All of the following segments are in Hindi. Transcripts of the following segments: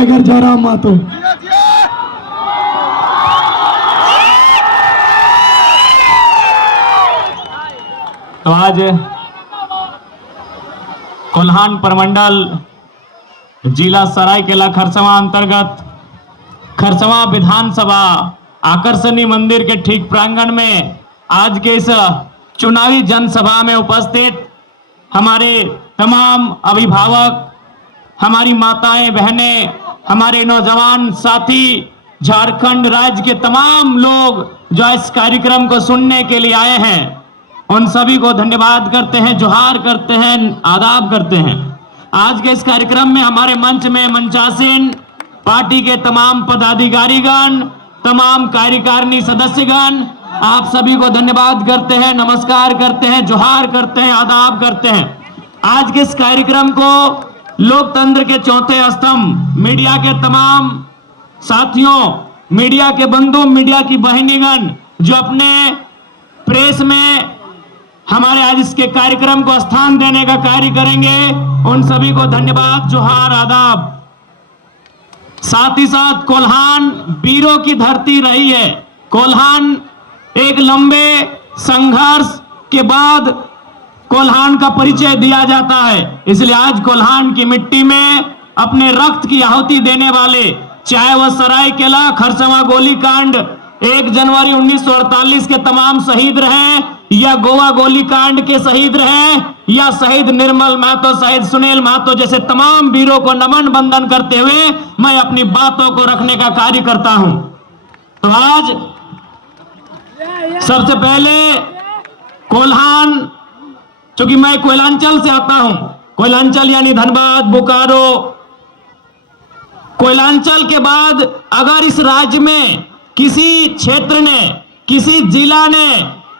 टाइगर जयराम महतो। तो आज कोल्हान प्रमंडल जिला सरायकेला खरसवां अंतर्गत खरसवां विधानसभा आकर्षणी मंदिर के ठीक प्रांगण में आज के इस चुनावी जनसभा में उपस्थित हमारे तमाम अभिभावक, हमारी माताएं बहनें, हमारे नौजवान साथी, झारखंड राज्य के तमाम लोग जो इस कार्यक्रम को सुनने के लिए आए हैं, उन सभी को धन्यवाद करते हैं, जोहार करते हैं, आदाब करते हैं। आज के इस कार्यक्रम में हमारे मंच में मंचासीन पार्टी के तमाम पदाधिकारीगण, तमाम कार्यकारिणी सदस्यगण, आप सभी को धन्यवाद करते हैं, नमस्कार करते हैं, जोहार करते हैं, आदाब करते हैं। आज के इस कार्यक्रम को लोकतंत्र के चौथे स्तंभ मीडिया के तमाम साथियों, मीडिया के बंधु, मीडिया की बहनीगण जो अपने प्रेस में हमारे आज इसके कार्यक्रम को स्थान देने का कार्य करेंगे, उन सभी को धन्यवाद, जोहार, आदाब। साथ ही साथ कोल्हान वीरों की धरती रही है। कोल्हान एक लंबे संघर्ष के बाद कोल्हान का परिचय दिया जाता है, इसलिए आज कोल्हान की मिट्टी में अपने रक्त की आहुति देने वाले, चाहे वह सरायकेला खरसवां गोलीकांड 1 जनवरी 1948 के तमाम शहीद रहे, या गोवा गोलीकांड के शहीद रहे, या शहीद निर्मल महतो, शहीद सुनील महतो जैसे तमाम वीरों को नमन बंदन करते हुए मैं अपनी बातों को रखने का कार्य करता हूं। तो आज सबसे पहले कोल्हान, चूंकि मैं कोयलांचल से आता हूं, कोयलांचल यानी धनबाद, बोकारो, कोयलांचल के बाद अगर इस राज्य में किसी क्षेत्र ने, किसी जिला ने,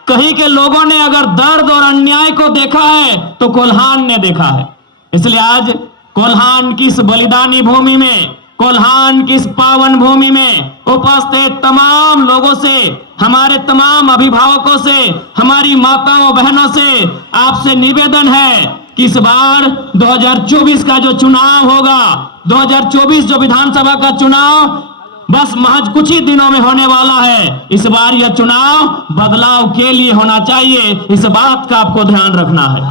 कहीं के लोगों ने अगर दर्द और अन्याय को देखा है तो कोल्हान ने देखा है। इसलिए आज कोल्हान की इस बलिदानी भूमि में, कोल्हान की इस पावन भूमि में उपस्थित तमाम लोगों से, हमारे तमाम अभिभावकों से, हमारी माताओं बहनों से आपसे निवेदन है कि इस बार 2024 का जो चुनाव होगा, 2024 जो विधानसभा का चुनाव बस महज कुछ ही दिनों में होने वाला है। इस बार यह चुनाव बदलाव के लिए होना चाहिए, इस बात का आपको ध्यान रखना है।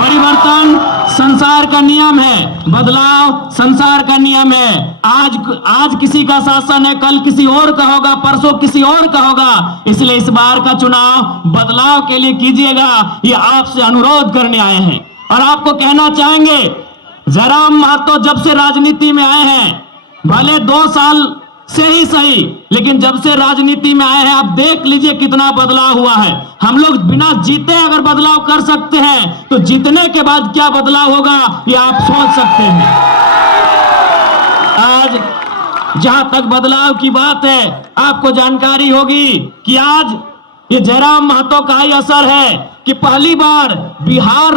परिवर्तन संसार का नियम है, बदलाव संसार का नियम है। आज किसी का शासन है, कल किसी और का होगा, परसों किसी और का होगा, इसलिए इस बार का चुनाव बदलाव के लिए कीजिएगा, ये आपसे अनुरोध करने आए हैं। और आपको कहना चाहेंगे, जयराम महतो जब से राजनीति में आए हैं, भले 2 साल से ही सही, लेकिन जब से राजनीति में आए हैं आप देख लीजिए कितना बदलाव हुआ है। हम लोग बिना जीते अगर बदलाव कर सकते हैं तो जीतने के बाद क्या बदलाव होगा ये आप सोच सकते हैं। आज जहां तक बदलाव की बात है, आपको जानकारी होगी कि आज ये जयराम महतो का ही असर है कि पहली बार बिहार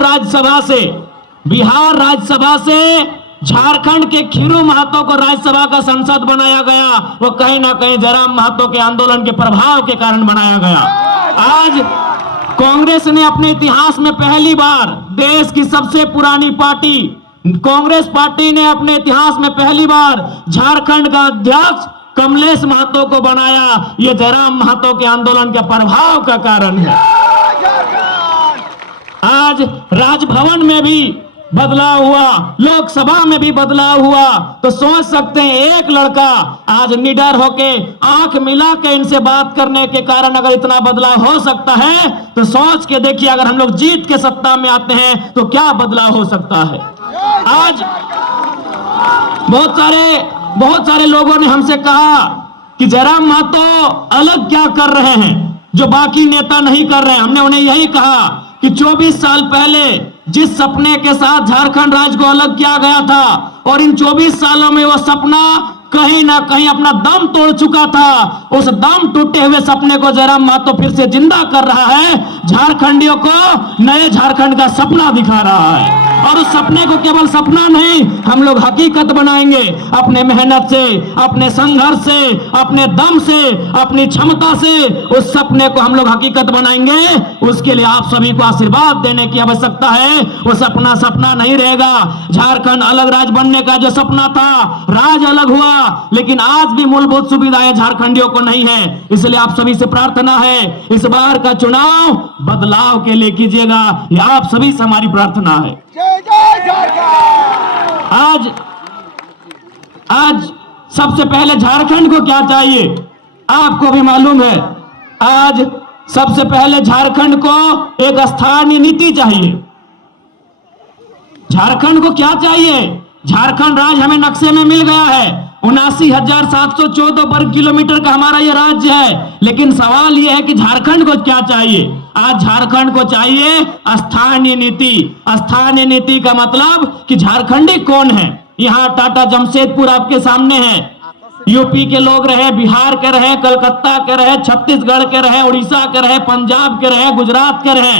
राज्यसभा से झारखंड के खीरू महतो को राज्यसभा का सांसद बनाया गया। वो कहीं ना कहीं जयराम महतो के आंदोलन के प्रभाव के कारण बनाया गया। आज कांग्रेस ने अपने इतिहास में पहली बार, देश की सबसे पुरानी पार्टी कांग्रेस पार्टी ने अपने इतिहास में पहली बार झारखंड का अध्यक्ष कमलेश महतो को बनाया। ये जयराम महतो के आंदोलन के प्रभाव का कारण है। आज राजभवन में भी बदलाव हुआ, लोकसभा में भी बदलाव हुआ, तो सोच सकते हैं एक लड़का आज निडर होके आंख मिला के इनसे बात करने के कारण अगर इतना बदलाव हो सकता है, तो सोच के देखिए अगर हम लोग जीत के सत्ता में आते हैं तो क्या बदलाव हो सकता है। आज बहुत सारे लोगों ने हमसे कहा कि जयराम महतो अलग क्या कर रहे हैं जो बाकी नेता नहीं कर रहे हैं। हमने उन्हें यही कहा कि 24 साल पहले जिस सपने के साथ झारखंड राज्य को अलग किया गया था, और इन 24 सालों में वो सपना कहीं ना कहीं अपना दम तोड़ चुका था, उस दम टूटे हुए सपने को जयराम महतो फिर से जिंदा कर रहा है, झारखंडियों को नए झारखंड का सपना दिखा रहा है। और उस सपने को केवल सपना नहीं, हम लोग हकीकत बनाएंगे। अपने मेहनत से, अपने संघर्ष से, अपने दम से, अपनी क्षमता से उस सपने को हम लोग हकीकत बनाएंगे। उसके लिए आप सभी को आशीर्वाद देने की आवश्यकता है। वो सपना सपना नहीं रहेगा। झारखंड अलग राज्य बनने का जो सपना था, राज्य अलग हुआ, लेकिन आज भी मूलभूत सुविधाएं झारखंडियों को नहीं है। इसलिए आप सभी से प्रार्थना है, इस बार का चुनाव बदलाव के लिए कीजिएगा। यह आप सभी से हमारी प्रार्थना है। जय जय झारखंड। आज सबसे पहले झारखंड को क्या चाहिए आपको भी मालूम है। आज सबसे पहले झारखंड को एक स्थानीय नीति चाहिए। झारखंड को क्या चाहिए? झारखंड राज्य हमें नक्शे में मिल गया है। 79,714 वर्ग किलोमीटर का हमारा ये राज्य है। लेकिन सवाल यह है कि झारखंड को क्या चाहिए? आज झारखंड को चाहिए स्थानीय नीति। स्थानीय नीति का मतलब कि झारखंडी कौन है। यहाँ टाटा जमशेदपुर आपके सामने है। यूपी के लोग रहे, बिहार के रहे, कलकत्ता के रहे, छत्तीसगढ़ के रहे, उड़ीसा के रहे, पंजाब के रहे, गुजरात के रहे।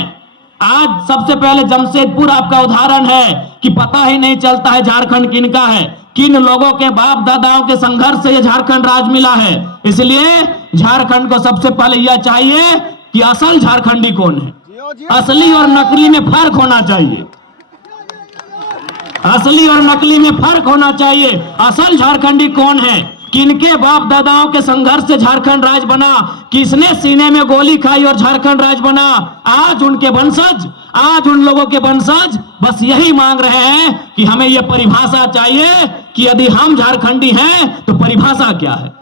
आज सबसे पहले जमशेदपुर आपका उदाहरण है कि पता ही नहीं चलता है झारखंड किनका है, किन लोगों के बाप दादाओं के संघर्ष से यह झारखंड राज्य मिला है। इसलिए झारखंड को सबसे पहले यह चाहिए कि असल झारखंडी कौन है। असली और नकली में फर्क होना चाहिए। असली और नकली में फर्क होना चाहिए। असल झारखंडी कौन है, किनके बाप दादाओं के संघर्ष से झारखंड राज्य बना, किसने सीने में गोली खाई और झारखंड राज्य बना। आज उनके वंशज, आज उन लोगों के वंशज बस यही मांग रहे हैं कि हमें यह परिभाषा चाहिए कि यदि हम झारखंडी हैं तो परिभाषा क्या है।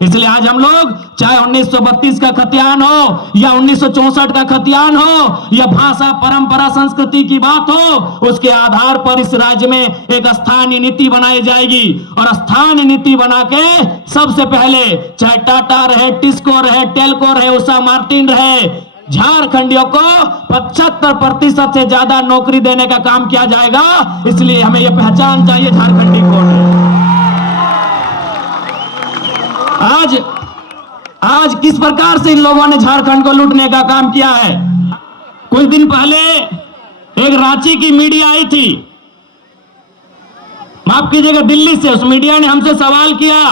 इसलिए आज हम लोग चाहे 1932 का खतियान हो या 1964 का खतियान हो या भाषा परंपरा संस्कृति की बात हो, उसके आधार पर इस राज्य में एक स्थानीय नीति बनाई जाएगी। और स्थानीय नीति बना के सबसे पहले चाहे टाटा रहे, टिस्को रहे, टेल्को रहे, उषा मार्टिन रहे, झारखंडियों को 75% से ज्यादा नौकरी देने का काम किया जाएगा। इसलिए हमें यह पहचान चाहिए झारखंडी कौन है। आज किस प्रकार से इन लोगों ने झारखंड को लूटने का काम किया है। कुछ दिन पहले एक रांची की मीडिया आई थी, माफ कीजिएगा दिल्ली से। उस मीडिया ने हमसे सवाल किया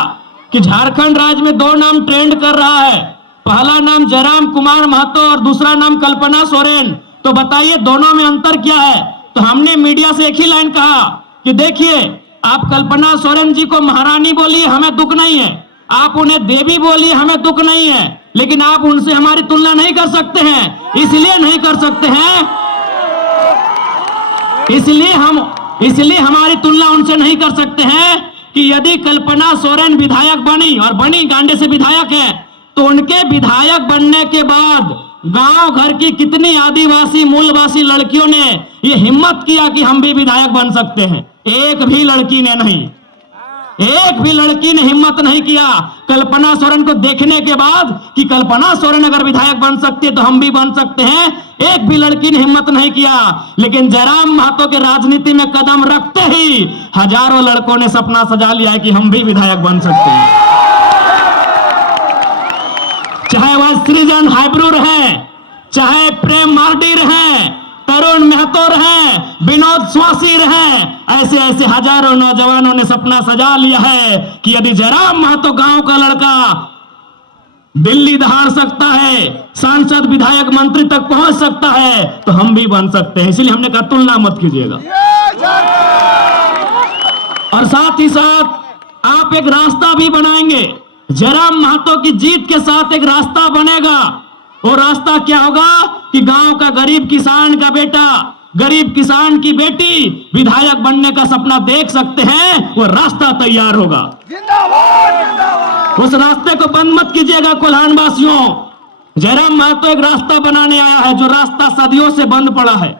कि झारखंड राज्य में दो नाम ट्रेंड कर रहा है, पहला नाम जयराम कुमार महतो और दूसरा नाम कल्पना सोरेन, तो बताइए दोनों में अंतर क्या है। तो हमने मीडिया से एक ही लाइन कहा कि देखिए, आप कल्पना सोरेन जी को महारानी बोलिए, हमें दुख नहीं है, आप उन्हें देवी बोलिए, हमें दुख नहीं है, लेकिन आप उनसे हमारी तुलना नहीं कर सकते हैं। इसलिए नहीं कर सकते हैं, इसलिए हमारी तुलना उनसे नहीं कर सकते हैं कि यदि कल्पना सोरेन विधायक बनी, और बनी, गांडे से विधायक है, तो उनके विधायक बनने के बाद गांव घर की कितनी आदिवासी मूलवासी लड़कियों ने ये हिम्मत किया कि हम भी विधायक बन सकते हैं। एक भी लड़की ने नहीं, एक भी लड़की ने हिम्मत नहीं किया कल्पना सोरेन को देखने के बाद कि कल्पना सोरेन अगर विधायक बन सकती है तो हम भी बन सकते हैं। एक भी लड़की ने हिम्मत नहीं किया। लेकिन जयराम महतो के राजनीति में कदम रखते ही हजारों लड़कों ने सपना सजा लिया है कि हम भी विधायक बन सकते हैं। चाहे वह सृजन हाइब्रू रहे, चाहे प्रेम मार्डी रहे, तरुण महतो रहे, विनोद स्वासी रहे, ऐसे ऐसे हजारों नौजवानों ने सपना सजा लिया है कि यदि जयराम महतो गांव का लड़का दिल्ली दहाड़ सकता है, सांसद विधायक मंत्री तक पहुंच सकता है, तो हम भी बन सकते हैं। इसलिए हमने कहा तुलना मत कीजिएगा। और साथ ही साथ आप एक रास्ता भी बनाएंगे। जयराम महतो की जीत के साथ एक रास्ता बनेगा। वो रास्ता क्या होगा कि गांव का गरीब किसान का बेटा, गरीब किसान की बेटी विधायक बनने का सपना देख सकते हैं। वो रास्ता तैयार होगा। जिंदाबाद जिंदाबाद। उस रास्ते को बंद मत कीजिएगा कोल्हान वासियों। जयराम महतो एक रास्ता बनाने आया है, जो रास्ता सदियों से बंद पड़ा है।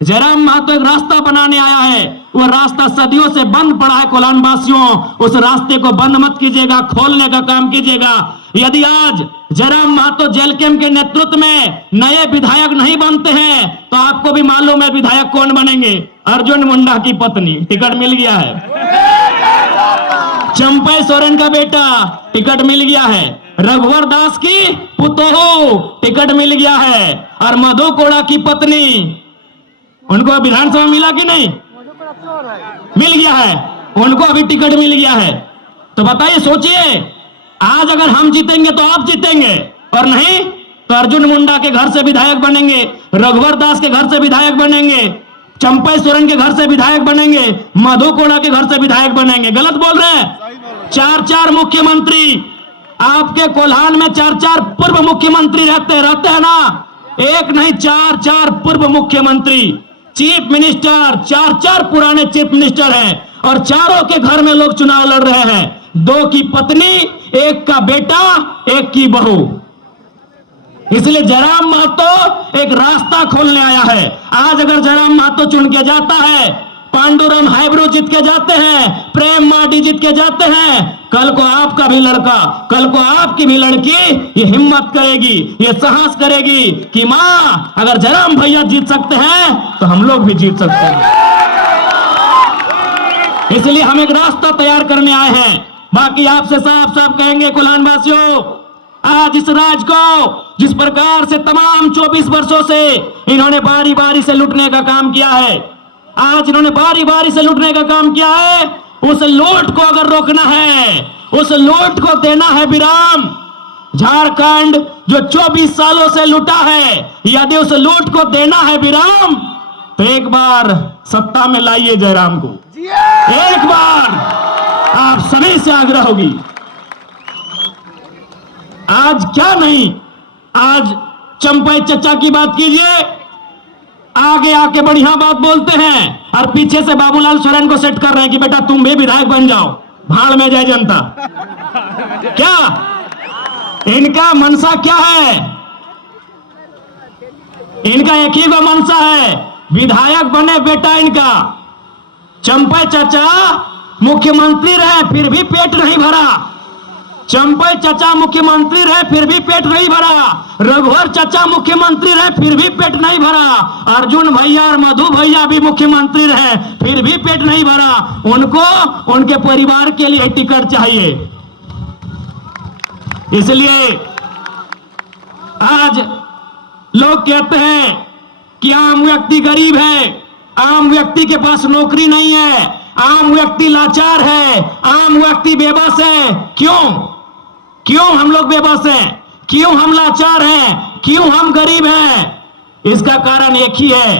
जयराम महतो एक रास्ता बनाने आया है, वो रास्ता सदियों से बंद पड़ा है। कोल्हान वासियों, उस रास्ते को बंद मत कीजिएगा, खोलने का काम कीजिएगा। यदि आज जयराम महतो जेल कैंप के नेतृत्व में नए विधायक नहीं बनते हैं, तो आपको भी मालूम है विधायक कौन बनेंगे। अर्जुन मुंडा की पत्नी, टिकट मिल गया है। चंपई सोरेन का बेटा, टिकट मिल गया है। रघुवर दास की पुतोहू, टिकट मिल गया है। और मधु कोड़ा की पत्नी, उनको विधानसभा मिला कि नहीं? मिल गया है, उनको अभी टिकट मिल गया है। तो बताइए, सोचिए, आज अगर हम जीतेंगे तो आप जीतेंगे, और नहीं तो अर्जुन मुंडा के घर से विधायक बनेंगे, रघुवर दास के घर से विधायक बनेंगे, चंपई सोरेन के घर से विधायक बनेंगे, मधु कोड़ा के घर से विधायक बनेंगे। गलत बोल रहे हैं? 4-4 मुख्यमंत्री आपके कोल्हान में, 4-4 पूर्व मुख्यमंत्री रहते हैं ना, एक नहीं 4-4 पूर्व मुख्यमंत्री, चीफ मिनिस्टर, 4-4 पुराने चीफ मिनिस्टर हैं, और चारों के घर में लोग चुनाव लड़ रहे हैं। 2 की पत्नी, 1 का बेटा, 1 की बहू। इसलिए जयराम महतो एक रास्ता खोलने आया है। आज अगर जयराम महतो चुन के जाता है, पांडुरंग हाइब्रो जीत के जाते हैं, प्रेम माडी जीत के जाते हैं, कल को आपका भी लड़का, कल को आपकी भी लड़की ये हिम्मत करेगी, ये साहस करेगी कि मां, अगर जयराम भैया जीत सकते हैं तो हम लोग भी जीत सकते हैं। इसलिए हम एक रास्ता तैयार करने आए हैं। बाकी आपसे साफ साफ कहेंगे कोल्हान वासियों, आज इस राज को जिस प्रकार से तमाम 24 वर्षों से इन्होंने बारी बारी से लूटने का काम किया है, आज इन्होंने बारी बारी से लूटने का काम किया है, उस लूट को अगर रोकना है, उस लूट को देना है विराम। झारखंड जो 24 सालों से लूटा है, यदि उस लूट को देना है विराम, तो एक बार सत्ता में लाइए जयराम को, एक बार। आप सभी से आग्रह होगी, आज क्या नहीं, आज चंपई चचा की बात कीजिए, आगे आके बढ़िया बात बोलते हैं, और पीछे से बाबूलाल सोरेन को सेट कर रहे हैं कि बेटा तुम भी विधायक बन जाओ, भाड़ में जाए जनता। क्या इनका मनसा क्या है? इनका एक ही मनसा है, विधायक बने बेटा इनका। चंपई चाचा मुख्यमंत्री रहे फिर भी पेट नहीं भरा, चंपई चाचा मुख्यमंत्री रहे फिर भी पेट नहीं भरा, रघुवर चाचा मुख्यमंत्री रहे फिर भी पेट नहीं भरा, अर्जुन भैया और मधु भैया भी मुख्यमंत्री रहे फिर भी पेट नहीं भरा। उनको उनके परिवार के लिए टिकट चाहिए। इसलिए आज लोग कहते हैं कि आम व्यक्ति गरीब है, आम व्यक्ति के पास नौकरी नहीं है, आम व्यक्ति लाचार है, आम व्यक्ति बेबस है। क्यों हम लोग बेबस हैं? क्यों हम लाचार हैं? क्यों हम गरीब हैं? इसका कारण एक ही है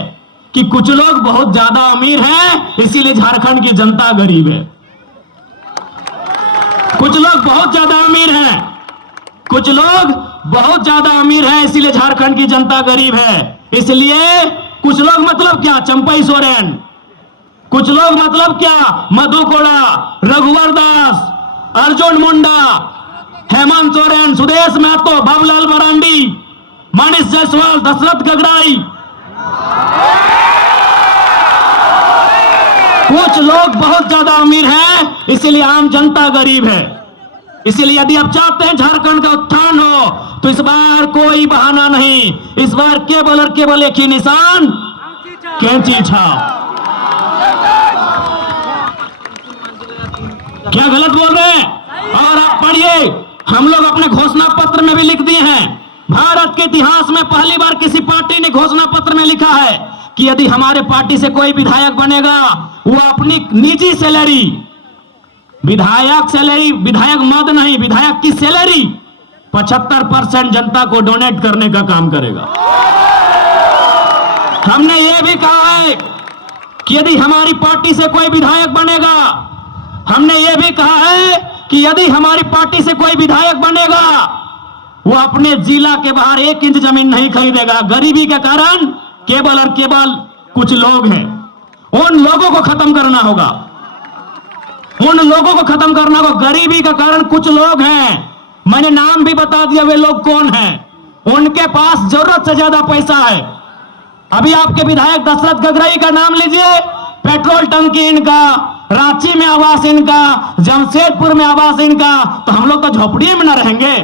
कि कुछ लोग बहुत ज्यादा अमीर हैं, इसीलिए झारखंड की जनता गरीब है। कुछ लोग बहुत ज्यादा अमीर हैं, कुछ लोग बहुत ज्यादा अमीर हैं, इसीलिए झारखंड की जनता गरीब है। इसलिए कुछ लोग मतलब क्या? चंपई सोरेन। कुछ लोग मतलब क्या? मधु कोड़ा, रघुवर दास, अर्जुन मुंडा, हेमंत सोरेन, सुदेश महतो, बाबूलाल मरांडी, मनीष जायसवाल, दशरथ गगराई। कुछ लोग बहुत ज्यादा अमीर हैं, इसीलिए आम जनता गरीब है। इसलिए यदि आप चाहते हैं झारखंड का उत्थान हो, तो इस बार कोई बहाना नहीं, इस बार केवल और केवल एक ही निशान, कैंची छाप। क्या गलत बोल रहे हैं? और आप पढ़िए, हम लोग अपने घोषणा पत्र में भी लिख दिए हैं। भारत के इतिहास में पहली बार किसी पार्टी ने घोषणा पत्र में लिखा है कि यदि हमारे पार्टी से कोई विधायक बनेगा, वो अपनी निजी सैलरी, विधायक सैलरी, विधायक मद नहीं, विधायक की सैलरी 75% जनता को डोनेट करने का काम करेगा। हमने ये भी कहा है कि यदि हमारी पार्टी से कोई विधायक बनेगा, हमने ये भी कहा है कि यदि हमारी पार्टी से कोई विधायक बनेगा, वो अपने जिला के बाहर 1 इंच जमीन नहीं खरीदेगा। गरीबी के कारण केवल और केवल कुछ लोग हैं, उन लोगों को खत्म करना होगा, उन लोगों को खत्म करना होगा। गरीबी का कारण कुछ लोग हैं, मैंने नाम भी बता दिया वे लोग कौन हैं। उनके पास जरूरत से ज्यादा पैसा है। अभी आपके विधायक दशरथ गगराई का नाम लीजिए, पेट्रोल टंकी इनका, रांची में आवास इनका, जमशेदपुर में आवास इनका, तो हम लोग तो झोपड़ी में न रहेंगे।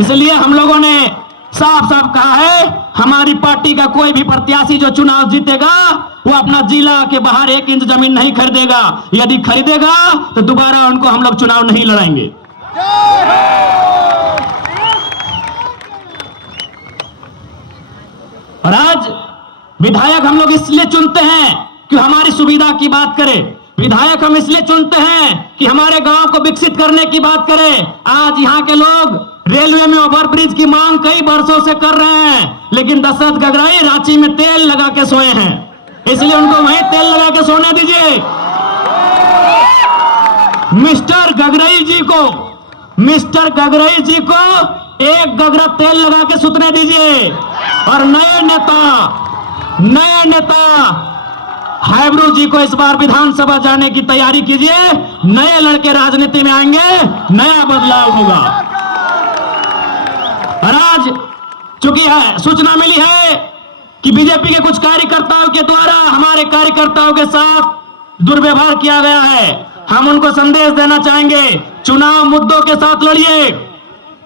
इसलिए हम लोगों ने साफ साफ कहा है, हमारी पार्टी का कोई भी प्रत्याशी जो चुनाव जीतेगा, वो अपना जिला के बाहर 1 इंच जमीन नहीं खरीदेगा। यदि खरीदेगा तो दोबारा उनको हम लोग चुनाव नहीं लड़ाएंगे। और आज विधायक हम लोग इसलिए चुनते हैं कि हमारी सुविधा की बात करें। विधायक हम इसलिए चुनते हैं कि हमारे गांव को विकसित करने की बात करें। आज यहाँ के लोग रेलवे में ओवरब्रिज की मांग कई वर्षों से कर रहे हैं, लेकिन दशरथ गगराई रांची में तेल लगा के सोए हैं, इसलिए उनको वहीं तेल लगा के सोने दीजिए। मिस्टर गगराई जी को एक गगरा तेल लगा के सुतने दीजिए। और नए नेता हैब्रू जी को इस बार विधानसभा जाने की तैयारी कीजिए। नए लड़के राजनीति में आएंगे, नया बदलाव होगा। और आज चूंकि सूचना मिली है कि बीजेपी के कुछ कार्यकर्ताओं के द्वारा हमारे कार्यकर्ताओं के साथ दुर्व्यवहार किया गया है, हम उनको संदेश देना चाहेंगे, चुनाव मुद्दों के साथ लड़िए,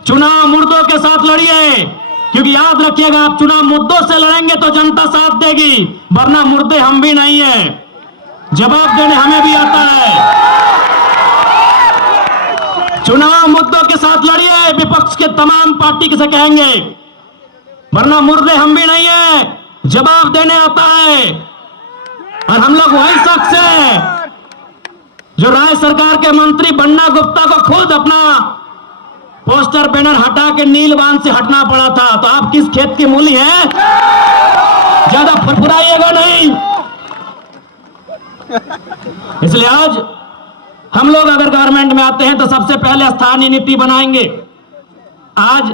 चुनाव मुद्दों के साथ लड़िए। क्योंकि याद रखिएगा, आप चुनाव मुद्दों से लड़ेंगे तो जनता साथ देगी, वरना मुद्दे हम भी नहीं है, जवाब देने हमें भी आता है। चुनाव मुद्दों के साथ लड़िए, विपक्ष के तमाम पार्टी से कहेंगे, वरना मुद्दे हम भी नहीं है, जवाब देने आता है। और हम लोग वही शख्स है जो राज्य सरकार के मंत्री बन्ना गुप्ता को खुद अपना पोस्टर बैनर हटा के नीलवान से हटना पड़ा था। तो आप किस खेत की मूली हैं? ज्यादा फुरफुराइएगा नहीं। इसलिए आज हम लोग अगर गवर्नमेंट में आते हैं तो सबसे पहले स्थानीय नीति बनाएंगे। आज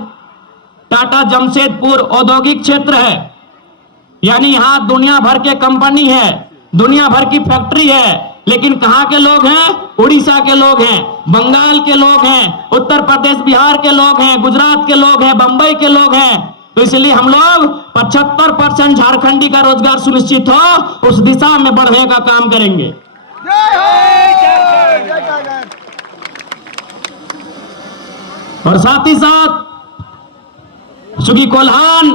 टाटा जमशेदपुर औद्योगिक क्षेत्र है, यानी यहां दुनिया भर के कंपनी है, दुनिया भर की फैक्ट्री है, लेकिन कहां के लोग हैं? उड़ीसा के लोग हैं, बंगाल के लोग हैं, उत्तर प्रदेश बिहार के लोग हैं, गुजरात के लोग हैं, बंबई के लोग हैं। तो इसलिए हम लोग 75% झारखंडी का रोजगार सुनिश्चित हो, उस दिशा में बढ़ने का काम करेंगे। जय हो, जय जय। और साथ ही साथ चूंकि कोल्हान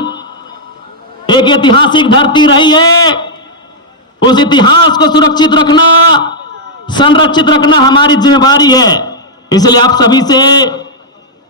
एक ऐतिहासिक धरती रही है, उस इतिहास को सुरक्षित रखना, संरक्षित रखना हमारी जिम्मेदारी है। इसलिए आप सभी से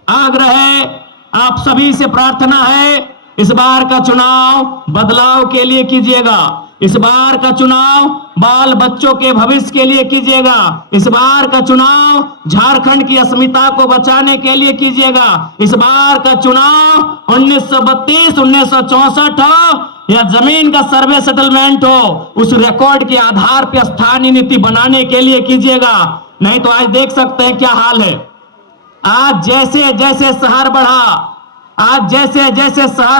आग्रह है, आप सभी से प्रार्थना है, इस बार का चुनाव बदलाव के लिए कीजिएगा। इस बार का चुनाव बाल बच्चों के भविष्य के लिए कीजिएगा। इस बार का चुनाव झारखंड की अस्मिता को बचाने के लिए कीजिएगा। इस बार का चुनाव 1932, 1964 हो या जमीन का सर्वे सेटलमेंट हो, उस रिकॉर्ड के आधार पर स्थानीय नीति बनाने के लिए कीजिएगा। नहीं तो आज देख सकते हैं क्या हाल है। आज जैसे जैसे शहर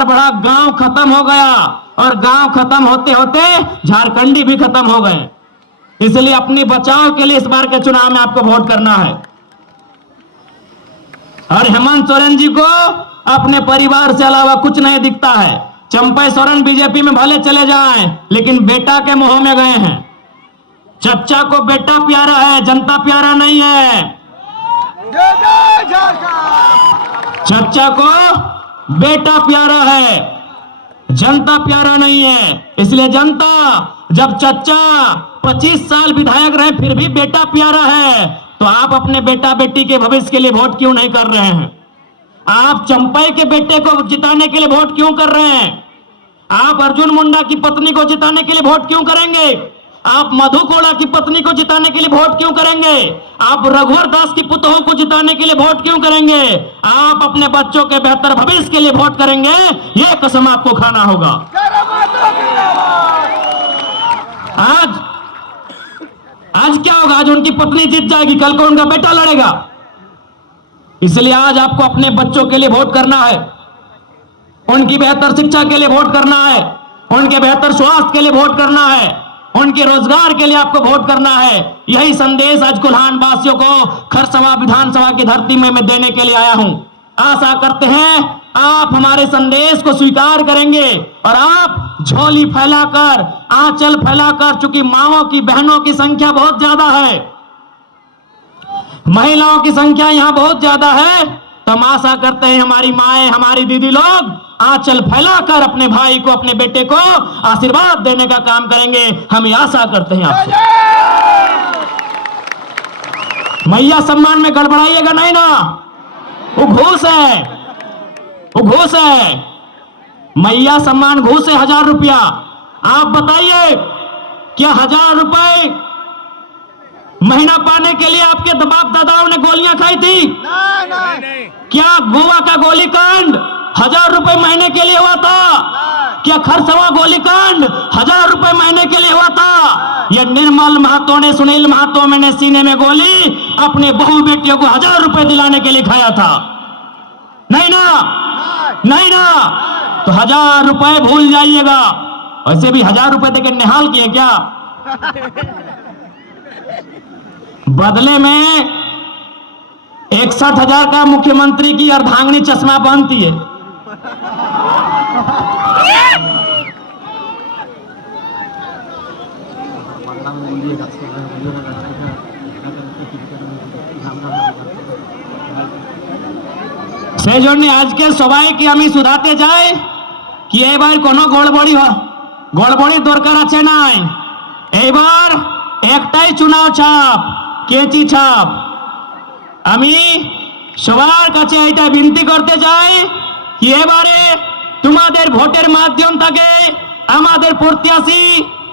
बढ़ा, गांव खत्म हो गया, और गांव खत्म होते होते झारखंडी भी खत्म हो गए। इसलिए अपनी बचाव के लिए इस बार के चुनाव में आपको वोट करना है। और हेमंत सोरेन जी को अपने परिवार से अलावा कुछ नहीं दिखता है। चंपई सोरेन बीजेपी में भले चले जाएं, लेकिन बेटा के मोह में गए हैं। चच्चा को बेटा प्यारा है, जनता प्यारा नहीं है। जय जय झारखंड। चच्चा को बेटा प्यारा है, जनता प्यारा नहीं है। इसलिए जनता, जब चच्चा 25 साल विधायक रहे फिर भी बेटा प्यारा है, तो आप अपने बेटा बेटी के भविष्य के लिए वोट क्यों नहीं कर रहे हैं? आप चंपई के बेटे को जिताने के लिए वोट क्यों कर रहे हैं? आप अर्जुन मुंडा की पत्नी को जिताने के लिए वोट क्यों करेंगे? आप मधु कोड़ा की पत्नी को जिताने के लिए वोट क्यों करेंगे? आप रघुवर दास की पुतों को जिताने के लिए वोट क्यों करेंगे? आप अपने बच्चों के बेहतर भविष्य के लिए वोट करेंगे, यह कसम आपको खाना होगा। आज क्या होगा? आज उनकी पत्नी जीत जाएगी, कल को उनका बेटा लड़ेगा। इसलिए आज आपको अपने बच्चों के लिए वोट करना है, उनकी बेहतर शिक्षा के लिए वोट करना है, उनके बेहतर स्वास्थ्य के लिए वोट करना है, उनके रोजगार के लिए आपको वोट करना है। यही संदेश आज कोल्हान वासियों को खरसवा विधानसभा की धरती में मैं देने के लिए आया हूं। आशा करते हैं आप हमारे संदेश को स्वीकार करेंगे और आप झोली फैलाकर, आंचल फैलाकर, चूंकि माओं की, बहनों की संख्या बहुत ज्यादा है, महिलाओं की संख्या यहां बहुत ज्यादा है, तो हम आशा करते हैं हमारी माएं, हमारी दीदी लोग आंचल फैलाकर अपने भाई को, अपने बेटे को आशीर्वाद देने का काम करेंगे। हम ये आशा करते हैं आपसे। मैया सम्मान में गड़बड़ाइएगा नहीं ना, वो घूस है, वो घूस है। मैया सम्मान घूस है 1000 रुपया। आप बताइए, क्या 1000 रुपए महीना पाने के लिए आपके बाप दादाओं ने गोलियां खाई थी? नहीं। क्या गोवा का गोलीकांड 1000 रुपए महीने के लिए हुआ था? क्या खरसवा गोलीकांड 1000 रुपए महीने के लिए हुआ था? या निर्मल महतो ने, सुनील महतो मैंने सीने में गोली अपने बहू बेटियों को 1000 रुपए दिलाने के लिए खाया था? नहीं ना, नहीं ना। तो 1000 रुपए भूल जाइएगा। वैसे भी 1000 रुपए देकर निहाल किए क्या? बदले में 61,000 का मुख्यमंत्री की अर्धांगिनी चश्मा पहनती है। সেই জন্য আজকে সবাইকে আমি শুধাতে চাই কি এবার কোনো গড়বড়ি দরকার আছে নাই। এবার একটাই চুনাও ছাপ, কেচি ছাপ। আমি সবার কাছে এটা বিনতি করতে চাই কি এবারে তোমাদের ভোটের মাধ্যম থেকে আমাদের প্রত্যাশী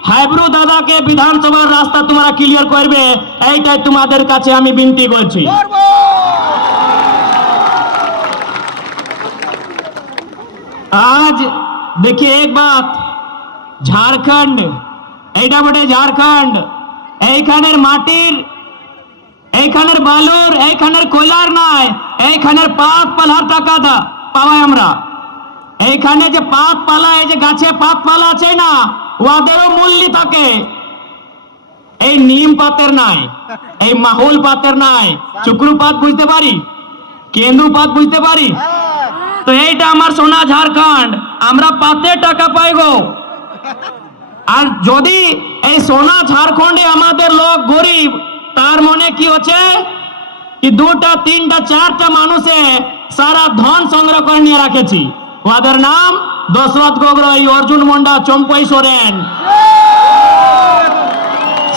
হাইব্রু দাদাকে বিধানসভার রাস্তা তোমরা ক্লিয়ার করবে, এইটাই তোমাদের কাছে আমি বিনতি করছি। आज देखिए एक बात, झारखंड এইটা বটে ঝাড়খণ্ড, এইখানের মাটির, এইখানের বালুর, এইখানের কয়লার নাই, এইখানের পাত পালার টাকা দা পাওয়াই আমরা। এইখানে যে পাত পালা, এই যে গাছে পাত পালা আছে না, ওদেরও মূল্য থাকে। এই নিম পাতের নাই, এই মাহুল পাতের নাই। চুকরু পাত বুঝতে পারি, কেন্দু পাত বুঝতে পারি। তো এইটা আমার সোনা ঝাড়খণ্ড, আমরা পাতে টাকা পাইগো। আর যদি এই সোনা ঝাড়খণ্ডে আমাদের লোক গরিব, তার মনে কি হচ্ছে কি 2টা 3টা 4টা মানুষে সারা ধন সংগ্রহ করে নিয়ে রাখেছি। ওদের নাম দশরথ গগরই, অর্জুন মুন্ডা, চম্পই সোরেন।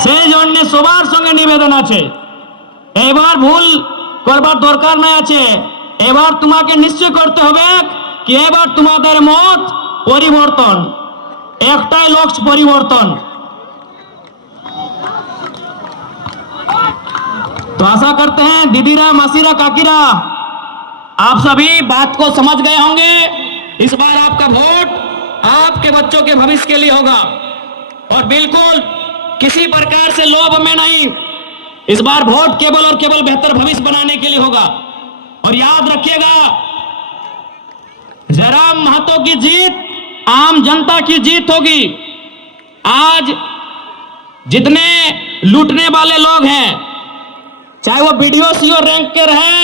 সেই জন্য সবার সঙ্গে নিবেদন আছে, এবার ভুল করবার দরকার নাই আছে। এবার তোমাকে নিশ্চয় করতে হবে কি এবার তোমাদের মত পরিবর্তন, একটাই লক্ষ্য পরিবর্তन। तो आशा करते हैं दीदीरा, मासीरा, काकीरा, आप सभी बात को समझ गए होंगे। इस बार आपका वोट आपके बच्चों के भविष्य के लिए होगा और बिल्कुल किसी प्रकार से लोभ में नहीं। इस बार वोट केवल और केवल बेहतर भविष्य बनाने के लिए होगा। और याद रखिएगा, जयराम महतो की जीत आम जनता की जीत होगी। आज जितने लूटने वाले लोग हैं, चाहे वो बीडीओ सीओ रैंक के रहे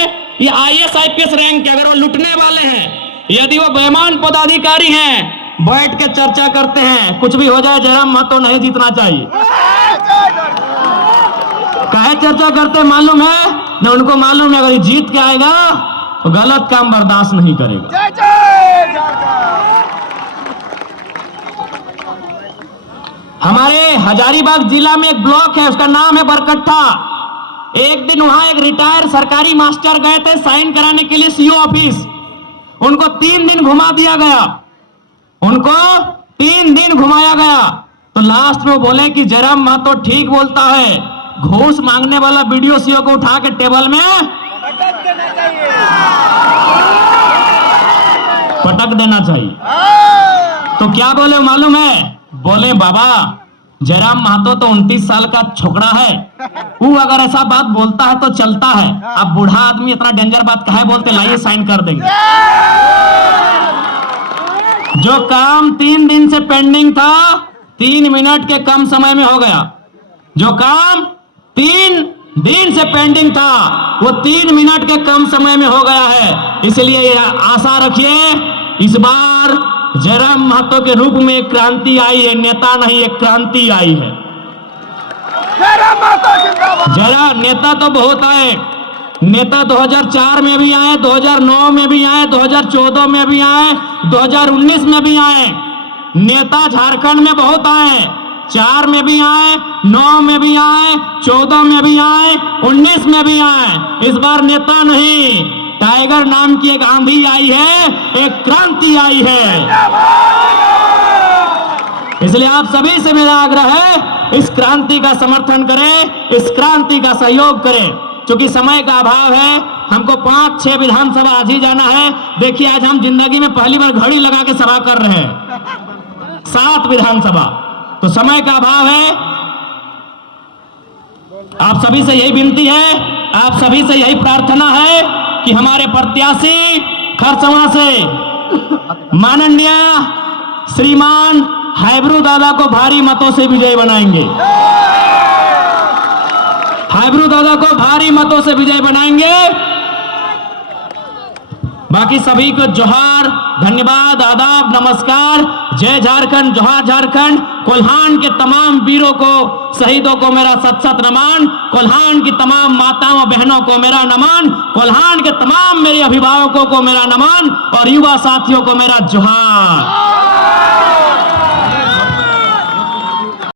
या आईएएस आईपीएस रैंक के, अगर वो लूटने वाले हैं, यदि वो बेईमान पदाधिकारी हैं, बैठ के चर्चा करते हैं, कुछ भी हो जाए जयराम महतो नहीं जीतना चाहिए। काहे चर्चा करते मालूम है ना? उनको मालूम है अगर ये जीत के आएगा तो गलत काम बर्दाश्त नहीं करेगा। हमारे हजारीबाग जिला में एक ब्लॉक है, उसका नाम है बरकट्ठा। एक दिन वहां एक रिटायर सरकारी मास्टर गए थे साइन कराने के लिए सीओ ऑफिस। उनको 3 दिन घुमा दिया गया, उनको 3 दिन घुमाया गया। तो लास्ट में वो बोले कि जयराम महतो ठीक बोलता है, घूस मांगने वाला बीडीओ सीओ को उठा के टेबल में पटक देना चाहिए। तो क्या बोले मालूम है? बोले बाबा जयराम महतो तो 29 साल का छोकरा है, वो अगर ऐसा बात बोलता है तो चलता है। अब बूढ़ा आदमी इतना डेंजर बात काहे बोलते, लाइए साइन कर देंगे। जो काम 3 दिन से पेंडिंग था 3 मिनट के कम समय में हो गया। जो काम 3 दिन से पेंडिंग था वो 3 मिनट के कम समय में हो गया है। इसलिए आशा रखिए इस बार जयराम महतो के रूप में एक क्रांति आई है, नेता नहीं एक क्रांति आई है। जरा नेता तो बहुत आए, नेता 2004 में भी आए, 2009 में भी आए, 2014 में भी आए, 2019 में भी आए। नेता झारखंड में बहुत आए, 4 में भी आए, 9 में भी आए, 14 में भी आए, 19 में भी आए। इस बार नेता नहीं टाइगर नाम की एक आंधी आई है, एक क्रांति आई है। इसलिए आप सभी से मेरा आग्रह है, इस क्रांति का समर्थन करें, इस क्रांति का सहयोग करें। क्योंकि समय का अभाव है, हमको 5-6 विधानसभा आज ही जाना है। देखिए आज हम जिंदगी में पहली बार घड़ी लगा के सभा कर रहे हैं, 7 विधानसभा, तो समय का अभाव है। आप सभी से यही विनती है, आप सभी से यही प्रार्थना है कि हमारे प्रत्याशी खरसवां से माननीय श्रीमान हैबरू दादा को भारी मतों से विजयी बनाएंगे। हैबरू दादा को भारी मतों से विजयी बनाएंगे। बाकी सभी को जोहार, धन्यवाद, आदाब, नमस्कार, जय झारखंड, जोहार झारखंड। कोल्हान के तमाम वीरों को, शहीदों को मेरा सत-सत नमन। कोल्हान की तमाम माताओं बहनों को मेरा नमन। कोल्हान के तमाम मेरे अभिभावकों को मेरा नमन और युवा साथियों को मेरा जोहार।